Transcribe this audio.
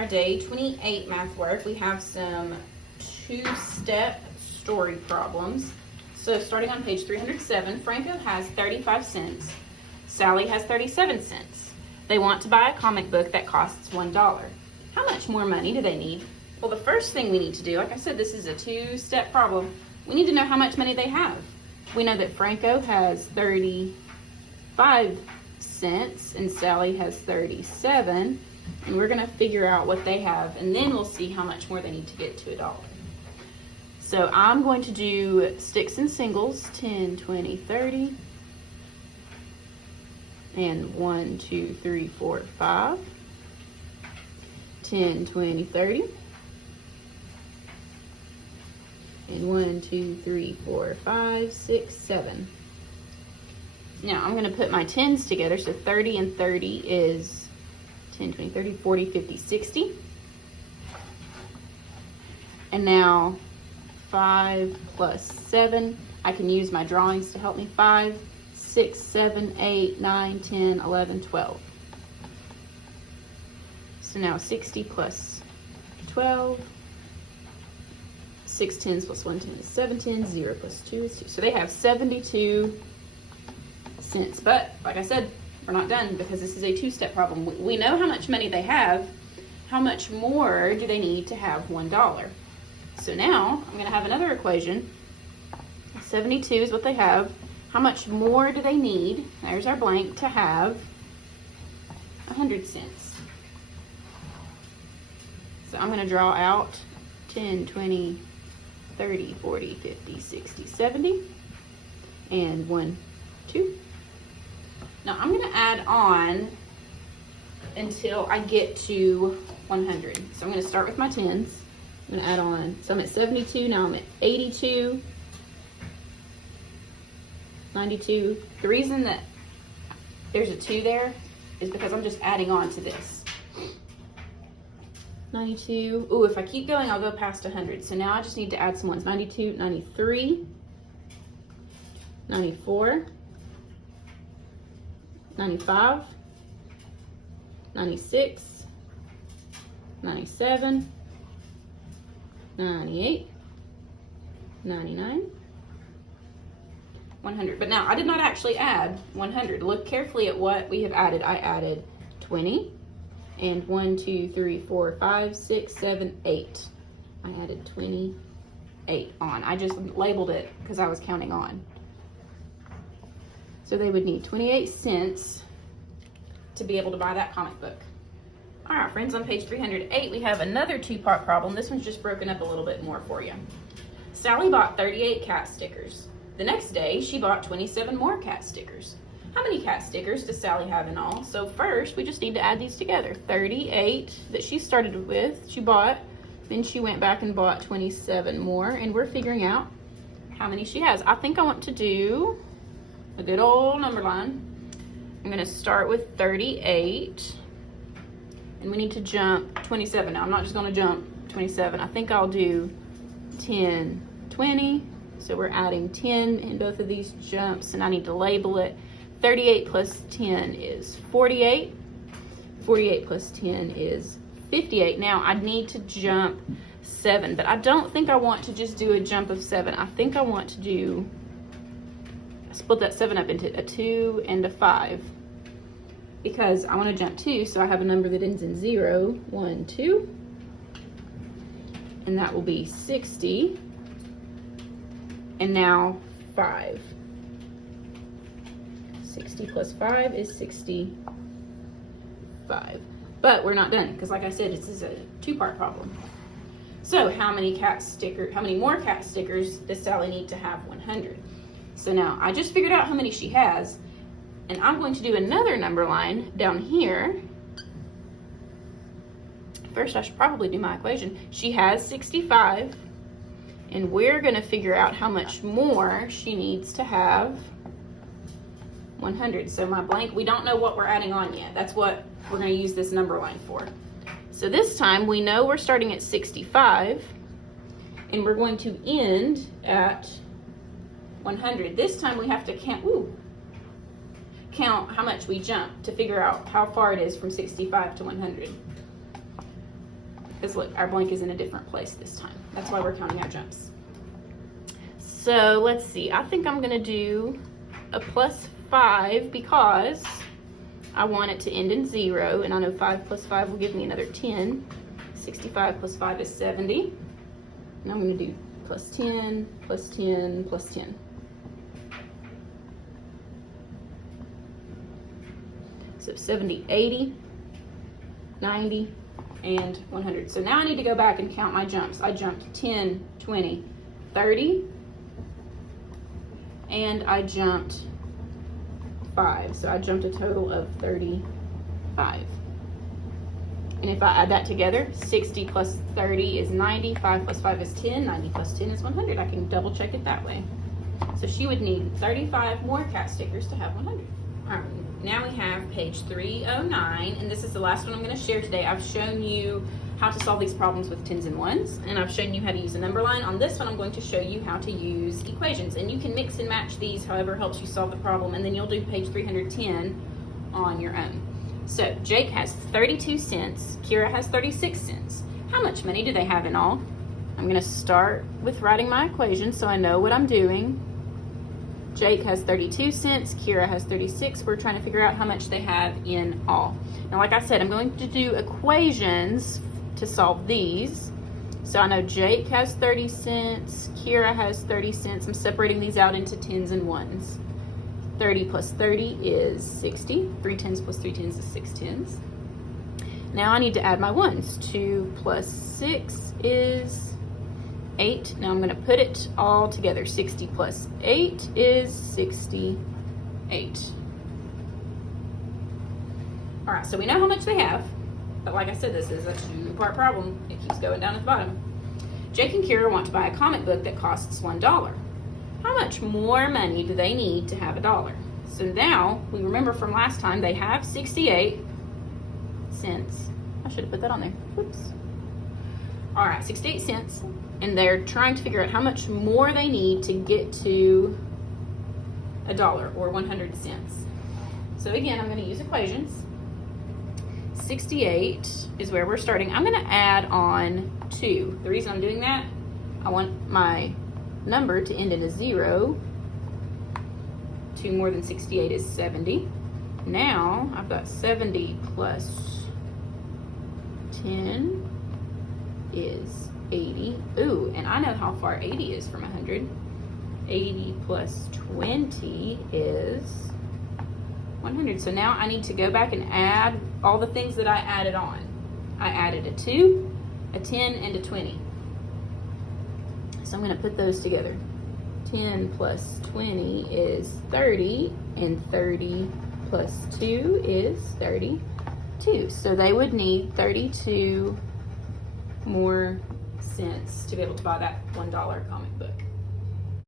our day 28 math work. We have some two-step story problems. So starting on page 307, Franco has 35 cents. Sally has 37 cents. They want to buy a comic book that costs $1. How much more money do they need? Well, the first thing we need to do, like I said, this is a two-step problem. We need to know how much money they have. We know that Franco has 35 cents and Sally has 37. And we're gonna figure out what they have, and then we'll see how much more they need to get to $1. So I'm going to do sticks and singles, 10, 20, 30. And 1, 2, 3, 4, 5. 10, 20, 30. And 1, 2, 3, 4, 5, 6, 7. Now I'm gonna put my tens together, so 30 and 30 is 10, 20, 30, 40, 50, 60. And now 5 plus 7, I can use my drawings to help me. 5, 6, 7, 8, 9, 10, 11, 12. So now 60 plus 12. 6 tens plus 1 10 is 7 tens. 0 plus 2 is 2. So they have 72 cents. But like I said, we're not done because this is a two-step problem. We know how much money they have. How much more do they need to have $1? So now I'm going to have another equation. 72 is what they have. How much more do they need? There's our blank to have 100 cents. So I'm going to draw out 10, 20, 30, 40, 50, 60, 70, and 1, 2. Now I'm going to add on until I get to 100. So I'm going to start with my tens. I'm going to add on. So I'm at 72. Now I'm at 82. 92. The reason that there's a 2 there is because I'm just adding on to this. 92. Ooh, if I keep going, I'll go past 100. So now I just need to add some ones. 92, 93, 94. 95, 96, 97, 98, 99, 100. But now I did not actually add 100. Look carefully at what we have added. I added 20 and 1, 2, 3, 4, 5, 6, 7, 8. I added 28 on. I just labeled it because I was counting on. So they would need 28 cents to be able to buy that comic book. All right, friends, on page 308, we have another two-part problem. This one's just broken up a little bit more for you. Sally bought 38 cat stickers. The next day, she bought 27 more cat stickers. How many cat stickers does Sally have in all? So first, we just need to add these together. 38 that she started with, she bought, then she went back and bought 27 more, and we're figuring out how many she has. I think I want to do a good old number line. I'm going to start with 38, and we need to jump 27. Now I'm not just going to jump 27. I think I'll do 10, 20. So we're adding 10 in both of these jumps, and I need to label it. 38 plus 10 is 48. 48 plus 10 is 58. Now I need to jump 7, but I don't think I want to just do a jump of 7. I think I want to do split that 7 up into a 2 and a 5 because I want to jump 2, so I have a number that ends in 0, 1, 2, and that will be 60, and now 5. 60 plus 5 is 65. But we're not done because, like I said, this is a two-part problem. So how many more cat stickers does Sally need to have 100? So now I just figured out how many she has, and I'm going to do another number line down here. First, I should probably do my equation. She has 65, and we're going to figure out how much more she needs to have 100. So my blank, we don't know what we're adding on yet. That's what we're going to use this number line for. So this time we know we're starting at 65, and we're going to end at 100. This time we have to count how much we jump to figure out how far it is from 65 to 100. Because look, our blank is in a different place this time. That's why we're counting our jumps. So let's see, I think I'm gonna do a +5 because I want it to end in 0, and I know 5 plus 5 will give me another 10. 65 plus 5 is 70. And I'm gonna do +10, +10, +10. So 70, 80, 90, and 100. So now I need to go back and count my jumps. I jumped 10, 20, 30, and I jumped 5. So I jumped a total of 35. And if I add that together, 60 plus 30 is 90, 5 plus 5 is 10, 90 plus 10 is 100. I can double check it that way. So she would need 35 more cat stickers to have 100. All right, now we have page 309, and this is the last one I'm going to share today. I've shown you how to solve these problems with tens and ones, and I've shown you how to use a number line. On this one, I'm going to show you how to use equations, and you can mix and match these however helps you solve the problem, and then you'll do page 310 on your own. So Jake has 32 cents, Kira has 36 cents. How much money do they have in all? I'm going to start with writing my equation so I know what I'm doing. Jake has 32 cents, Kira has 36. We're trying to figure out how much they have in all. Now, like I said, I'm going to do equations to solve these. So I know Jake has 30 cents, Kira has 30 cents. I'm separating these out into tens and ones. 30 plus 30 is 60. 3 tens plus 3 tens is 6 tens. Now I need to add my ones. 2 plus 6 is 8. Now I'm going to put it all together. 60 plus 8 is 68. All right, so we know how much they have. But like I said, this is a 2-part problem. It keeps going down at the bottom. Jake and Kira want to buy a comic book that costs $1. How much more money do they need to have $1? So now, we remember from last time, they have 68 cents. I should have put that on there. Whoops. All right, 68 cents. And they're trying to figure out how much more they need to get to $1 or 100 cents. So again, I'm going to use equations. 68 is where we're starting. I'm going to add on 2. The reason I'm doing that, I want my number to end in a 0. 2 more than 68 is 70. Now I've got 70 plus 10 is 80. Ooh, and I know how far 80 is from 100. 80 plus 20 is 100. So now I need to go back and add all the things that I added on. I added a 2, a 10, and a 20. So I'm going to put those together. 10 plus 20 is 30, and 30 plus 2 is 32. So they would need 32 more cents to be able to buy that $1 comic book.